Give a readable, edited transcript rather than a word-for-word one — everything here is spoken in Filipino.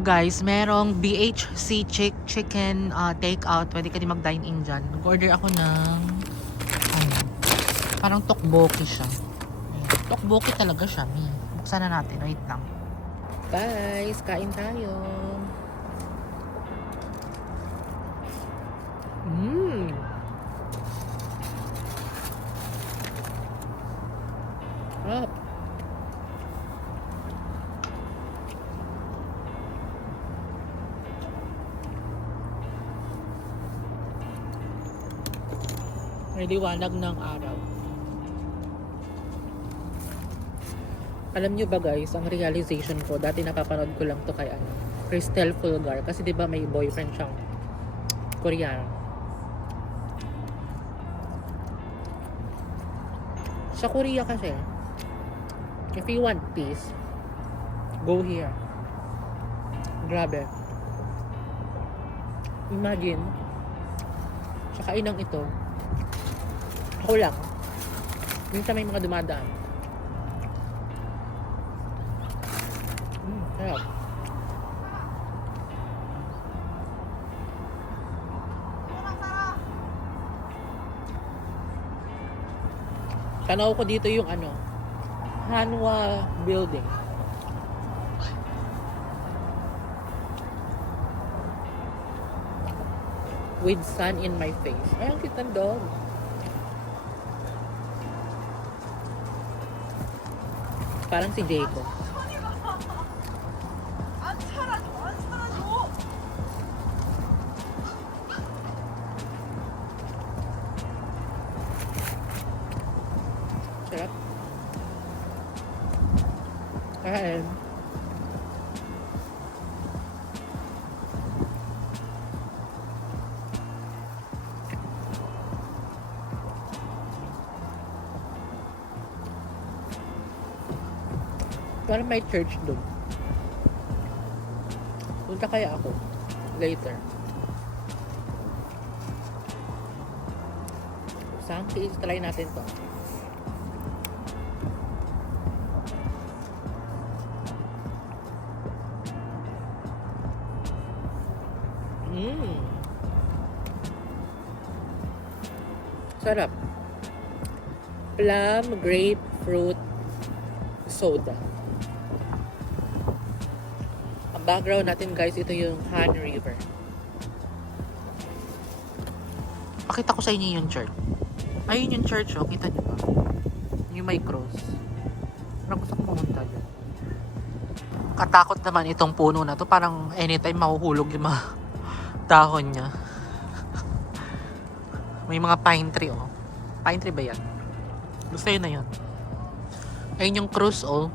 Guys, merong BHC chicken take-out. Pwede ka din mag-dine in dyan. Nag-order ako ng ano, parang tteokbokki siya. Ayan. Tteokbokki talaga siya. Buksan na natin. Wait lang. Guys, kain tayo. Up. May liwanag ng araw. Alam nyo ba guys, ang realization ko, dati napapanood ko lang to kay Cristel Fulgar. Kasi diba may boyfriend siyang Koreano. Sa Korea kasi, if you want peace, go here. Grabe. Imagine, sa kainang ito, ako lang. Minsan may mga dumadaan. Sarap. Tanaw ko dito yung Hanwha Building. With sun in my face. Ay, ang cute ng dog. Parang si Jacob. Sarap. Kain. Parang may church doon. Punta kaya ako later. Saan i-try natin to? Sarap. Plum grapefruit soda. Ang background natin guys, ito yung Han River. Pakita ko sa inyo yung church. Ayun yung church, oh. Kita nyo ba? Yung may cross. Parang gusto ko pumunta dyan. Katakot naman itong puno na to. Parang anytime mahuhulog yung mga dahon niya. May mga pine tree, oh. Pine tree ba yan? Gusto yun na yun. Ayun yung cross, oh.